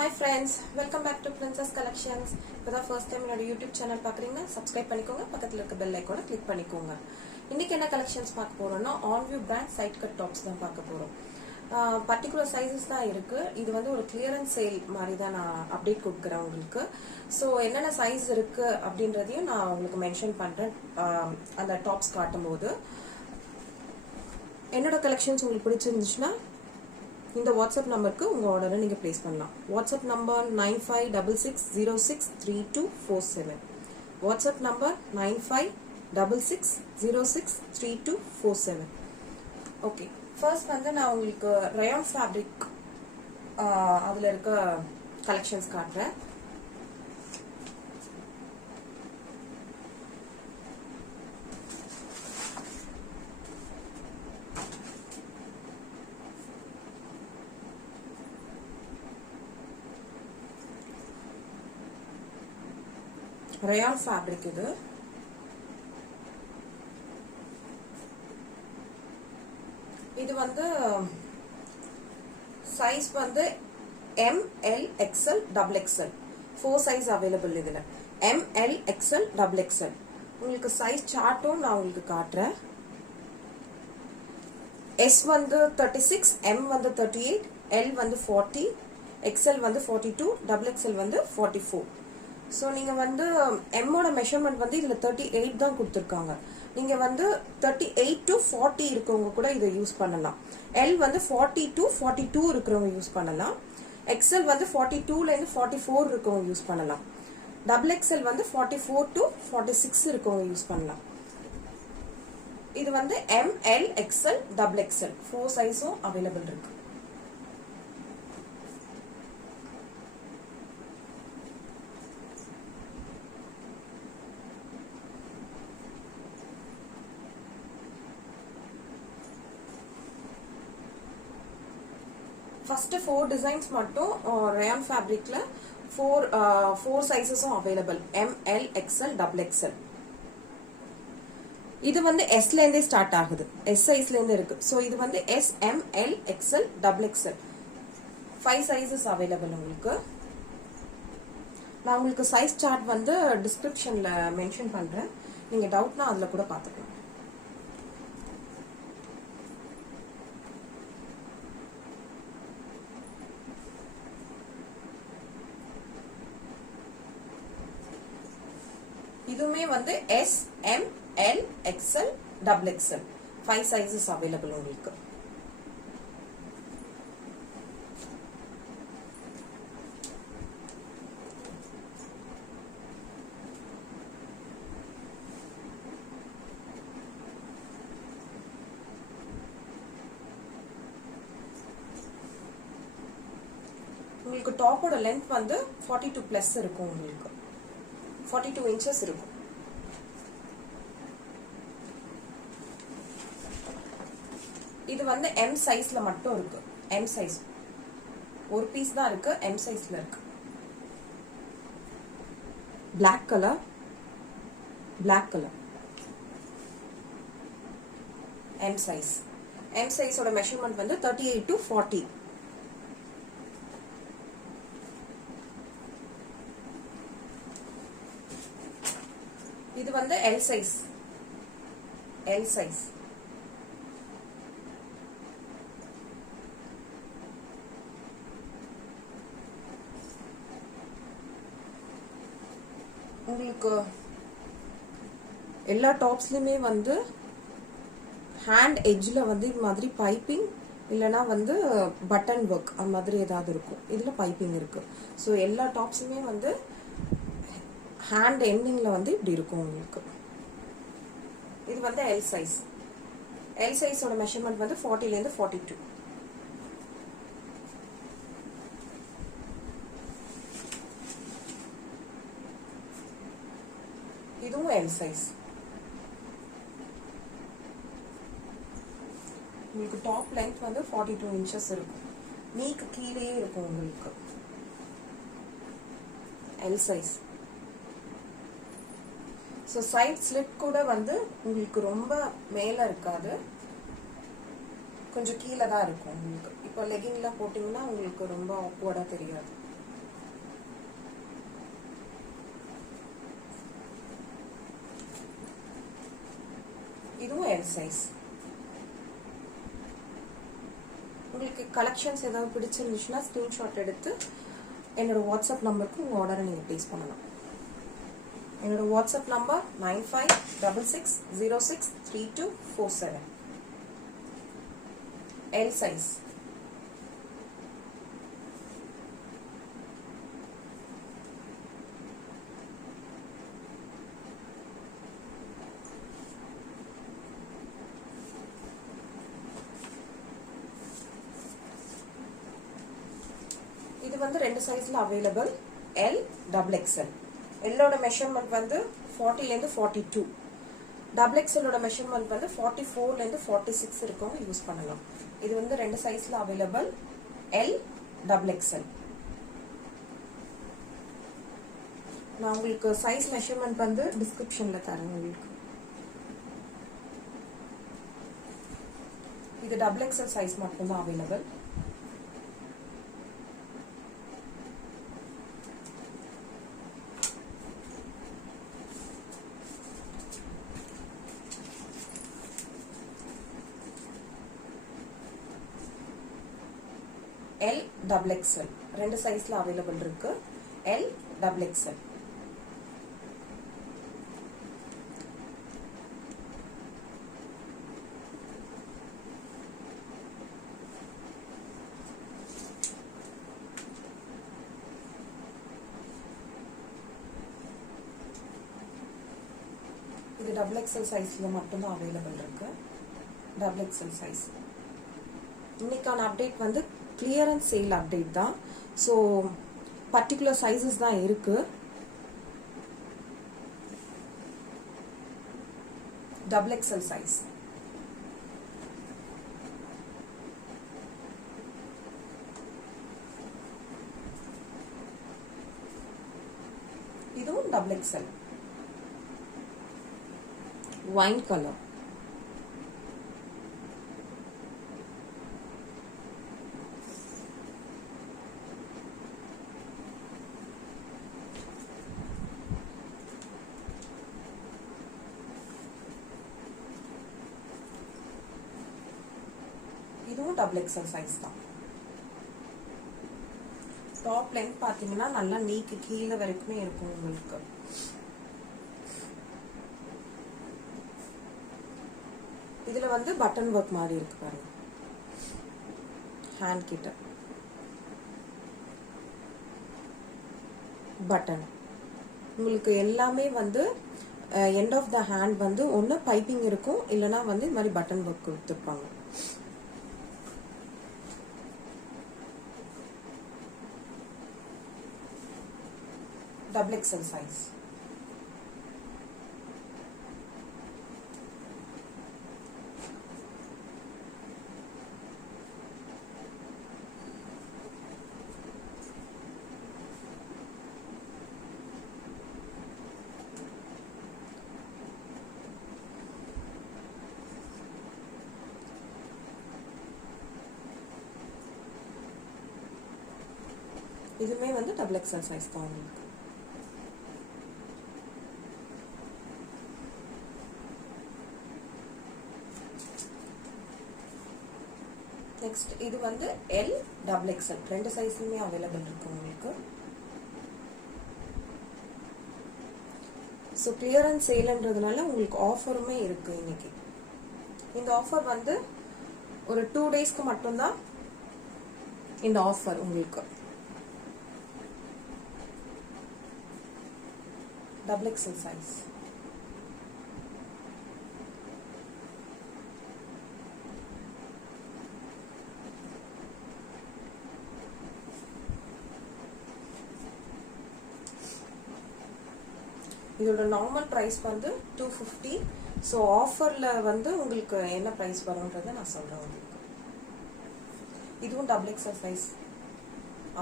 Hi friends, welcome back to Princess Collections. If this first time என்னோட YouTube channel பார்க்கறீங்க subscribe பண்ணிக்கோங்க, பக்கத்துல இருக்க bell icon click பண்ணிக்கோங்க. இன்னைக்கு என்ன collections பார்க்க போறோம்னா on view brand side cut tops தான் பார்க்க போறோம். particular sizes தான் இருக்கு. இது வந்து ஒரு clearance sale மாதிரி தான் நான் அப்டேட் கொடுக்கிறேன் உங்களுக்கு. சோ என்னென்ன சைஸ் இருக்கு அப்படின்றதையும் நான் உங்களுக்கு மென்ஷன் பண்றேன் அந்த டாப்ஸ் காட்டும்போது. என்னோட கலெக்ஷன்ஸ் உங்களுக்கு பிடிச்சிருந்துச்சுன்னா இந்த வாட்ஸ்அப் நம்பருக்கு உங்க ஆர்டரை நீங்க பிளேஸ் பண்ணலாம். WhatsApp number 9566063247. WhatsApp number 9566063247. Okay, first வந்து நான் உங்களுக்கு ரயான் ஃபேப்ரிக் அதுல இருக்க கலெக்ஷன்ஸ் காட்டுறேன். ரயான் ஃபேப்ரிக் இது வந்து சைஸ் வந்து ML XL XXL 4 size available இதுல. ML XL XXL. உங்களுக்கு சைஸ் சார்ட்டும் நான் உங்களுக்கு காட்டுறேன். S வந்து 36, M வந்து 38, L வந்து 40, XL வந்து 42, XXL வந்து 44. ஸோ நீங்கள் வந்து எம்மோட மெஷர்மெண்ட் வந்து இதில் 38 தான் கொடுத்துருக்காங்க. நீங்கள் வந்து 38 to 40 இருக்கவங்க கூட இதை யூஸ் பண்ணலாம். எல் வந்து 40 to 42 இருக்கிறவங்க யூஸ் பண்ணலாம். எக்ஸ்எல் வந்து 42லேருந்து 44 இருக்கவங்க யூஸ் பண்ணலாம். XXL வந்து 44 to 46 இருக்கவங்க யூஸ் பண்ணலாம். இது வந்து ML XL XXL 4 சைஸும் அவைலபிள் இருக்கு. ஃபர்ஸ்ட் 4 டிசைன்ஸ் மட்டும் ரயான் ஃபேப்ரிக்ல 4 சைஸஸும் அவைலபிள். ML XL XXL. இது வந்து S ல இருந்தே ஸ்டார்ட் ஆகுது. S சைஸ்ல இருந்து இருக்கு. சோ இது வந்து S ML XL XXL 5 sizes available உங்களுக்கு. நான் உங்களுக்கு சைஸ் சார்ட் வந்து டிஸ்கிரிப்ஷன்ல மென்ஷன் பண்றேன். நீங்க டவுட்னா அதுல கூட பாத்துக்கலாம். இதுமே வந்து S M L XL XXL 5 sizes available உங்களுக்கு. உங்களுக்கு டாப்போட லென்த் வந்து 42 பிளஸ் இருக்கும். உங்களுக்கு 42 இன்ச்சஸ் இருக்கும். இது வந்து M சைஸ்ல மட்டும் இருக்கு. M சைஸ் ஒரு பீஸ் தான் இருக்கு. M சைஸ்ல இருக்கு. Black colour M size. M சைஸோட மெஷர்மெண்ட் வந்து 38 to 40. இது வந்து L சைஸ். உங்களுக்கு எல்லா டாப்ஸ்லயுமே வந்து ஹேண்ட் எட்ஜ்ல வந்து இது மாதிரி பைப்பிங் இல்லனா வந்து பட்டன் ஒர்க் அந்த மாதிரி ஏதாவது இருக்கும். இதுல பைப்பிங் இருக்கு. சோ எல்லா டாப்ஸுமே வந்து ஹேண்ட் எண்டிங்ல வந்து இப்படி இருக்கும் உங்களுக்கு. இது வந்து L சைஸ். L சைஸோட மெஷர்மெண்ட் வந்து 40 ல இருந்து 42. இதுவும் L சைஸ். உங்களுக்கு டாப் லென்த் வந்து 42 இன்ச்சஸ் இருக்கும். நீக்கு கீழேயே இருக்கும் உங்களுக்கு. L size. So side slit கூட வந்து உங்களுக்கு ரொம்ப மேலே இருக்காது, கொஞ்சம் கீழே தான் இருக்கும் உங்களுக்கு. இப்போ லெகிங்லாம் போட்டிங்கன்னா உங்களுக்கு ரொம்ப ஆக்வர்டாக தெரியாது. L size. உங்களுக்கு கலெக்ஷன்ஸ் ஏதாவது பிடிச்சிருந்துச்சுன்னா ஸ்க்ரீன்ஷாட் எடுத்து என்னோட வாட்ஸ்அப் நம்பருக்கு உங்கள் ஆர்டரை நீங்கள் ப்ளேஸ் பண்ணலாம். என்னோட வாட்ஸ்அப் நம்பர் 9566063247. L size. இது வந்து ரெண்டு சைஸ்ல அவைலபிள், எல் டபுள் எக்ஸ்எல். எல்லோட மெஷர்மெண்ட் வந்து 40லேருந்து 42, டபுள் எக்ஸ்எல்லோட மெஷர்மெண்ட் வந்து 44லேருந்து 46 இருக்கும், யூஸ் பண்ணலாம். இது வந்து ரெண்டு சைஸ்ல அவைலபிள், எல் டபுள் எக்ஸ்எல். நான் உங்களுக்கு சைஸ் மெஷர்மெண்ட் வந்து டிஸ்கிரிப்ஷன்ல தரேன் உங்களுக்கு. இது டபுள் எக்ஸ்எல் சைஸ் மட்டும்தான் அவைலபிள். எல் டபுள் எக்ஸ்எல் ரெண்டு சைஸ்ல அவைலபிள் இருக்கு. L double XL. இது டபுள் எக்ஸ்எல் சைஸ்ல மட்டும்தான் அவைலபிள் இருக்கு. Double XL size. இன்னைக்கான அப்டேட் வந்து கிளியரன்ஸ் சேல் அப்டேட் தான். ஸோ பர்டிகுலர் சைஸஸ் தான் இருக்கு. Double XL size. இதுவும் டபுள் எக்ஸ்எல். Wine colour. இதுவும் டபுள் எக்ஸ்எல் சைஸ் தான். டாப் லென்த் பாத்தீங்கன்னா நல்லா நீக்கு கீழே வரைக்குமே இருக்கும் உங்களுக்கு. இதுல வந்து பட்டன் ஒர்க் மாதிரி இருக்கு பாருங்க, ஹேண்ட் கிட்ட பட்டன். உங்களுக்கு எல்லாமே வந்து எண்ட் ஆஃப் த ஹேண்ட் வந்து ஒன்னு பைப்பிங் இருக்கும், இல்லைன்னா வந்து இந்த மாதிரி பட்டன் ஒர்க் கொடுத்துருப்பாங்க. Double XL size. இதுமே வந்து டபுள் எக்ஸ்எல் சைஸ் தான் உங்களுக்கு. நெக்ஸ்ட் இது வந்து எல் டபுள் எக்ஸ்எல் ரெண்டு சைஸ்லயுமே அவைலபிள் இருக்கு உங்களுக்கு. ஸோ கிளியரன்ஸ் சேல்ன்றதுனால உங்களுக்கு ஆஃபருமே இருக்கு இன்னைக்கு. இந்த ஆஃபர் வந்து ஒரு 2 டேஸ்க்கு மட்டும்தான் இந்த ஆஃபர் உங்களுக்கு. Double XL size. இதோட நார்மல் பிரைஸ் வந்து 250. ஸோ ஆஃபர்ல வந்து உங்களுக்கு என்ன பிரைஸ் வரும்ன்றதை நான் சொல்றேன் உங்களுக்கு. இதுவும் டபுள் எக்ஸ்எல் சைஸ்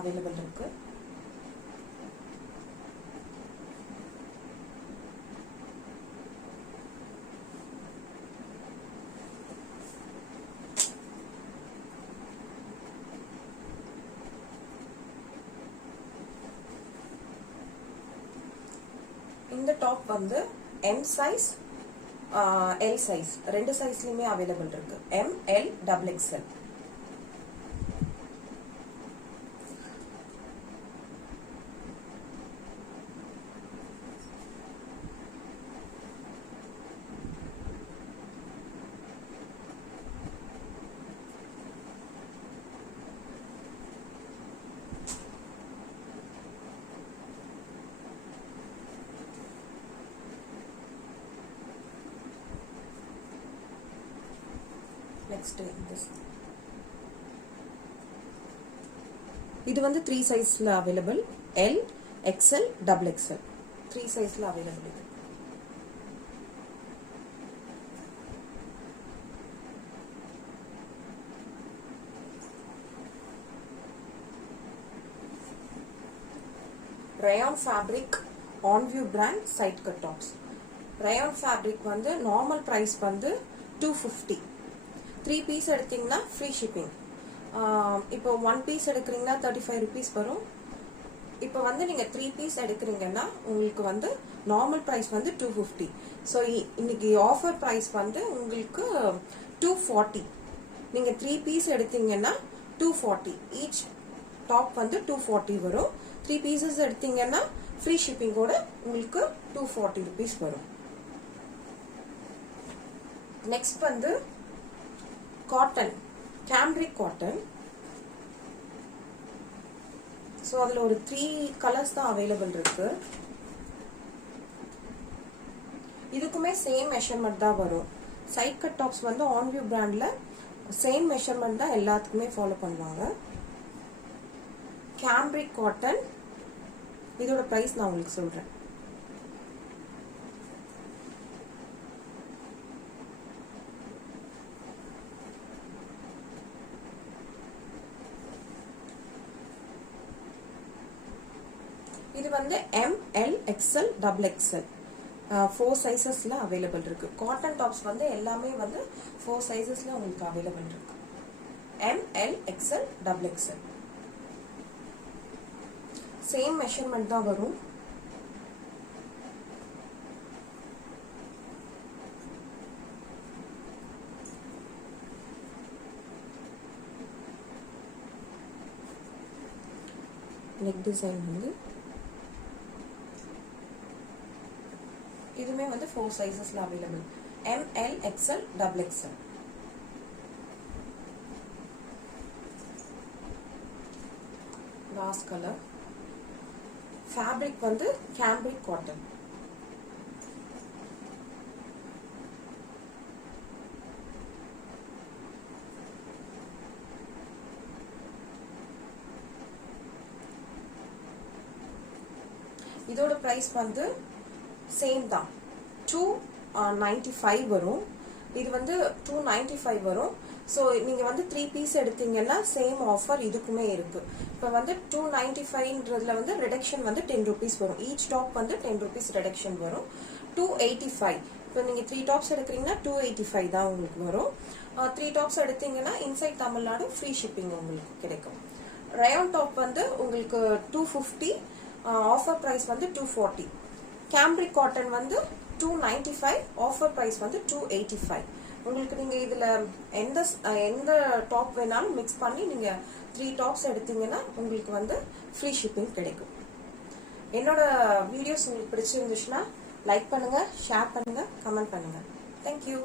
அவைலபிள் இருக்கு. இந்த டாப் வந்து எம் சைஸ் எல் சைஸ், ரெண்டு சைஸ்லயுமே அவைலபிள் இருக்கு. M, L, double XL. Next இது வந்து 3 சைஸ்ல available. L, XL, double XL 3 சைஸ்ல அவைலபிள். இது rayon fabric on view brand side cut tops. Rayon fabric வந்து நார்மல் பிரைஸ் வந்து 250. 3 பீஸ் எடுத்தீங்கன்னா ஃப்ரீ ஷிப்பிங். இப்போ 1 பீஸ் எடுக்கிறீங்கன்னா 35 rupees வரும். இப்போ வந்து நீங்கள் 3 பீஸ் எடுக்கிறீங்கன்னா உங்களுக்கு வந்து நார்மல் ப்ரைஸ் வந்து 250. ஸோ இன்னைக்கு ஆஃபர் ப்ரைஸ் வந்து உங்களுக்கு 240. நீங்கள் 3 பீஸ் எடுத்தீங்கன்னா 240. ஈச் டாப் வந்து 240 வரும். 3 பீசஸ் எடுத்தீங்கன்னா ஃப்ரீ ஷிப்பிங்கோட உங்களுக்கு 240 rupees வரும். நெக்ஸ்ட் வந்து காட்டன், கேம்ரிக் காட்டன். ஸோ அதில் ஒரு 3 கலர்ஸ் தான் அவைலபிள் இருக்கு. இதுக்குமே சேம் மெஷர்மெண்ட் தான் வரும். சைட் கட் டாப்ஸ் வந்து ஆன் வியூ பிராண்ட்ல சேம் மெஷர்மெண்ட் தான் எல்லாத்துக்குமே ஃபாலோ பண்ணுவாங்க. கேம்ரிக் காட்டன், இதோட ப்ரைஸ் நான் உங்களுக்கு சொல்றேன். இது வந்து M, L, XL, double XL 4 சைசஸ்ல அவைலபிள் இருக்கு. காட்டன் டாப்ஸ் வந்து எல்லாமே வந்து 4 சைசஸ்ல உங்களுக்கு அவைலபிள் இருக்கு. M, L, XL, double XL same measurement தான் வரும். நெக் டிசைன் வந்து இதுமே வந்து 4 சைசஸ்ல available. M, L, XL, double XL. Last colour. Fabric வந்து கேம்ரிக் காட்டன். இதோட பிரைஸ் வந்து சேம் தான், 295 வரும். இது வந்து 295 வரும். ஸோ நீங்க வந்து 3 பீஸ் எடுத்தீங்கன்னா சேம் ஆஃபர் இதுக்குமே இருக்கு. இப்போ வந்து 295ன்றதுல வந்து ரிடக்ஷன் வந்து 10 rupees வரும். ஈச் டாப் வந்து 10 rupees ரிடக்ஷன் வரும். 285. இப்போ நீங்க 3 டாப்ஸ் எடுக்கிறீங்கன்னா 285 தான் உங்களுக்கு வரும். 3 டாப்ஸ் எடுத்தீங்கன்னா இன்சைட் தமிழ்நாடு ஃப்ரீ ஷிப்பிங் உங்களுக்கு கிடைக்கும். ரயான் டாப் வந்து உங்களுக்கு 250, ஆஃபர் பிரைஸ் வந்து 240. கேம்ரிக் காட்டன் வந்து 295, ஆஃபர் பிரைஸ் வந்து 285. உங்களுக்கு நீங்க இதுல எந்த டாப் வேணாலும் மிக்ஸ் பண்ணி நீங்க 3 டாப்ஸ் எடுத்தீங்கன்னா உங்களுக்கு வந்து ஃப்ரீ ஷிப்பிங் கிடைக்கும். என்னோட வீடியோஸ் உங்களுக்கு பிடிச்சிருந்துச்சுன்னா லைக் பண்ணுங்க, ஷேர் பண்ணுங்க, கமெண்ட் பண்ணுங்க. தேங்க்யூ.